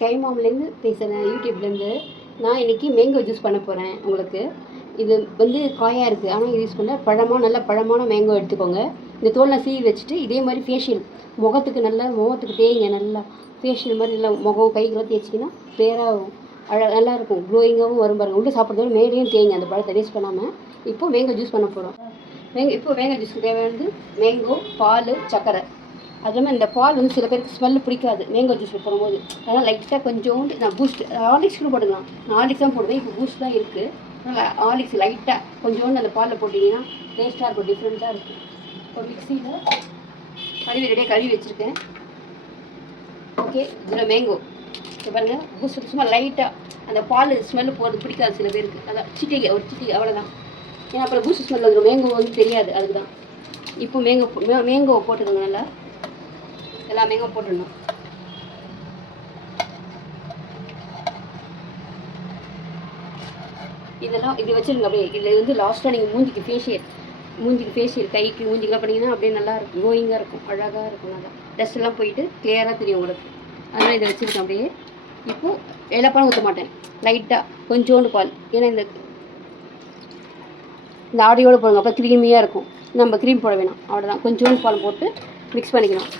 கைமாம்லேருந்து பேசுகிறேன், யூடியூப்லேருந்து. நான் இன்றைக்கி மேங்கோ ஜூஸ் பண்ண போகிறேன் உங்களுக்கு. இது வந்து காயாக இருக்குது, ஆனால் யூஸ் பண்ண நல்ல பழமான மேங்கோ எடுத்துக்கோங்க. இந்த தோல்லாம் சீவி வச்சுட்டு இதே மாதிரி ஃபேஷியல் முகத்துக்கு தேய்ங்க. நல்லா ஃபேஷியல் மாதிரி நல்லா முகம் கைக்கெல்லாம் தேய்ச்சிங்கன்னா கிளியராக நல்லாயிருக்கும், க்ளோயிங்காகவும் வரும் பாருங்கள். உள்ளே சாப்பிட்றதோட மேலேயும் தேய்ங்க அந்த பழத்தை வேஸ்ட் பண்ணாமல். இப்போது மேங்கோ ஜூஸ் பண்ண போகிறோம். மேங்கோ ஜூஸ்க்கு தேவையானது மேங்கோ, பால், சர்க்கரை. அது மாதிரி இந்த பால் வந்து சில பேருக்கு ஸ்மெல்லு பிடிக்காது மேங்கோ ஜூஸ் போடும்போது. அதனால் லைட்டாக கொஞ்சோண்டு நான் பூஸ்ட், ஹார்லிக்ஸ் கூட போட்டுக்கலாம். நான் ஹார்லிக்ஸ் தான் போடுவேன், இப்போ பூஸ்ட் தான் இருக்குது. அதனால் ஹார்லிக்ஸ் லைட்டாக கொஞ்சோண்டு அந்த பாலில் போட்டிங்கன்னா டேஸ்ட்டாக இருக்கும், டிஃப்ரெண்ட்டாக இருக்கும். இப்போ மிக்சியில் கழுவி வச்சுருக்கேன். ஓகே, இதில் மேங்கோ இப்போ பாருங்கள், பூஸ்ட் சும்மா லைட்டாக அந்த பால் ஸ்மெல்லு போகிறது பிடிக்காது சில பேருக்கு. அதான் ஒரு சிட்டிகை அவ்வளோதான். ஏன்னா அப்புறம் பூஸ்ட் ஸ்மெல் வந்துடும், மேங்கோ வந்து தெரியாது, அதுக்கு தான். இப்போ மேங்கோ போட்டுக்கோங்க. நல்லா எல்லா மேங்கோ போட்டுடணும். இது வச்சுருங்க அப்படியே. இதில் வந்து லாஸ்ட்டாக நீங்கள் மூஞ்சிக்கு ஃபேஷியல் கைக்கு மூஞ்சிக்கெலாம் பண்ணிங்கன்னா அப்படியே நல்லா இருக்கும், க்ளோயிங்காக இருக்கும், அழகாக இருக்கும். நல்லா டஸ்ட்டெல்லாம் போயிட்டு கிளியராக தெரியும் உங்களுக்கு. அதனால் இதை வச்சுருக்கேன் அப்படியே. இப்போது எல்லா பாலும் ஊற்ற மாட்டேன், லைட்டாக கொஞ்சோண்டு பால். ஏன்னா இந்த ஆடியோடு போடுங்க, அப்போ க்ரீமியாக இருக்கும். நம்ம க்ரீம் போட வேணாம், அவ்வளோதான். கொஞ்சோண்டு பால் போட்டு மிக்ஸ் பண்ணிக்கணும்.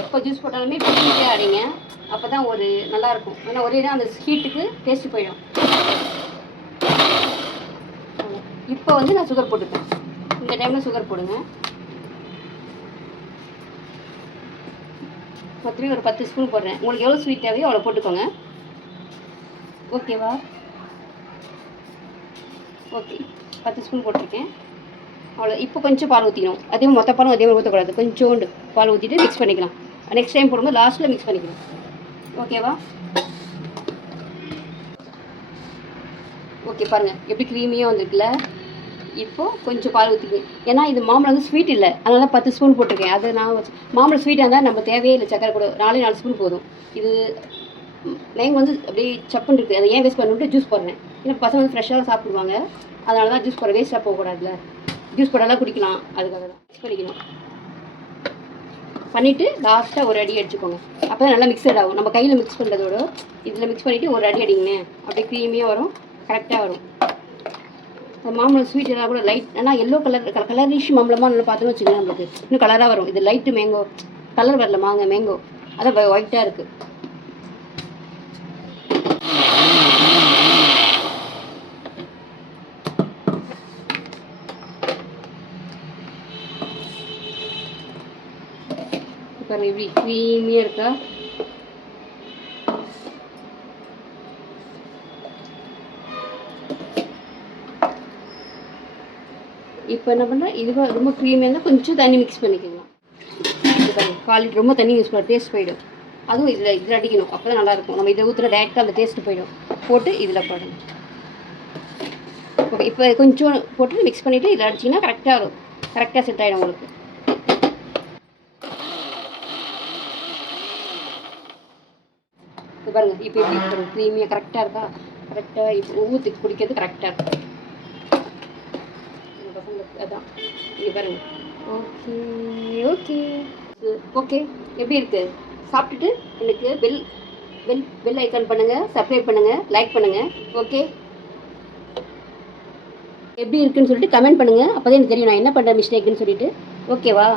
எப்போ ஜூஸ் போட்டாலுமே பிடிச்சிட்டே அடிங்க, அப்போ தான் ஒரு நல்லாயிருக்கும். ஏன்னா ஒரே தான் அந்த ஹீட்டுக்கு டேஸ்ட்டு போயிடும். இப்போ வந்து நான் சுகர் போட்டுப்பேன். இந்த டைமில் சுகர் போடுங்க. மொத்தமே ஒரு 10 ஸ்பூன் போடுறேன். உங்களுக்கு எவ்வளோ ஸ்வீட் தேவையோ அவ்வளோ போட்டுக்கோங்க. ஓகேவா? ஓகே, 10 ஸ்பூன் போட்டிருக்கேன். அவ்வளோ. இப்போ கொஞ்சம் பால் ஊற்றிக்கணும். அதே மொத்த பாலும் அதே மாதிரி ஊற்றக்கூடாது, கொஞ்சோண்டு பால் ஊற்றிட்டு மிக்ஸ் பண்ணிக்கலாம். நெக்ஸ்ட் டைம் போடும்போது லாஸ்ட்டில் மிக்ஸ் பண்ணிக்கலாம். ஓகேவா? ஓகே, பாருங்கள் எப்படி க்ரீமியாக வந்துருக்குல்ல. இப்போது கொஞ்சம் பால் ஊற்றிக்கணும். ஏன்னா இது மாம்பழம் வந்து ஸ்வீட் இல்லை, அதனால 10 ஸ்பூன் போட்டிருக்கேன். அது நான் மாம்பழம் ஸ்வீட்டாக இருந்தால் நம்ம தேவையே இல்லை, சக்கரை கூட 4 ஸ்பூன் போதும். இது மேங்கோ வந்து அப்படியே சப்புன்னு இருக்குது, அதை ஏன் வேஸ்ட் பண்ணிட்டு ஜூஸ் போடுறேன். ஏன்னா பசங்க வந்து ஃப்ரெஷ்ஷாக சாப்பிடுவாங்க, அதனால தான் ஜூஸ் போடுற, வேஸ்ட்டாக போகக்கூடாதுல. ஜூஸ் போடலாம் குடிக்கலாம், அதுக்காக தான் மிக்ஸ் பண்ணிக்கணும். பண்ணிவிட்டு லாஸ்ட்டாக ஒரு அடி அடிச்சுக்கோங்க, அப்போ தான் நல்லா மிக்சட் ஆகும். நம்ம கையில் மிக்ஸ் பண்ணுறதோட இதில் மிக்ஸ் பண்ணிவிட்டு ஒரு அடி அடிங்க, அப்படியே க்ரீமியாக வரும், கரெக்டாக வரும். மாம்பழம் ஸ்வீட் எல்லாம் கூட லைட், ஆனால் எல்லோ கலரிஷ் மாம்பழமாக நல்லா பார்த்துன்னு வச்சுக்கோங்க, நம்மளுக்கு இன்னும் கலராக வரும். இது லைட்டு மேங்கோ கலர் வரல, மேங்கோ அதான் ஒயிட்டாக இருக்குது. பாருங்க இப்படி க்ரீமியாக இருக்கா. இப்போ என்ன பண்ணுறேன், இதுவாக ரொம்ப க்ரீமியாக இருந்தால் கொஞ்சம் தண்ணி மிக்ஸ் பண்ணிக்கலாம். இது பாருங்கள், 1/4 லிட்டர் ரொம்ப தண்ணி யூஸ் பண்ண டேஸ்ட் போயிடும். அதுவும் இதில் அடிக்கணும், அப்போ தான் நல்லாயிருக்கும். நம்ம இதை ஊற்றுற டேரெக்டாக அந்த டேஸ்ட்டு போயிடும். போட்டு இதில் போடுங்க. ஓகே, இப்போ கொஞ்சம் போட்டு மிக்ஸ் பண்ணிவிட்டு இதில் அடிச்சிங்கன்னா கரெக்டாக வரும், கரெக்டாக செட் ஆகிடும் உங்களுக்கு. இது பாருங்கள், இப்போ எப்படி க்ரீமியாக கரெக்டாக இருக்கா. கரெக்டாக இப்போ ஊற்றி குடிக்கிறது கரெக்டாக இருக்கும் பசங்களுக்கு. அதான் இங்கே பாருங்கள். ஓகே ஓகே ஓகே, எப்படி இருக்குது? சாப்பிட்டுட்டு எனக்கு பெல் ஐக்கான் பண்ணுங்கள், சப்ஸ்கிரைப் பண்ணுங்கள், லைக் பண்ணுங்கள். ஓகே, எப்படி இருக்குன்னு சொல்லிட்டு கமெண்ட் பண்ணுங்கள், அப்போ தான் எனக்கு தெரியும் நான் என்ன பண்ணுறேன் மிஸ்டேக்குன்னு சொல்லிட்டு. ஓகேவா?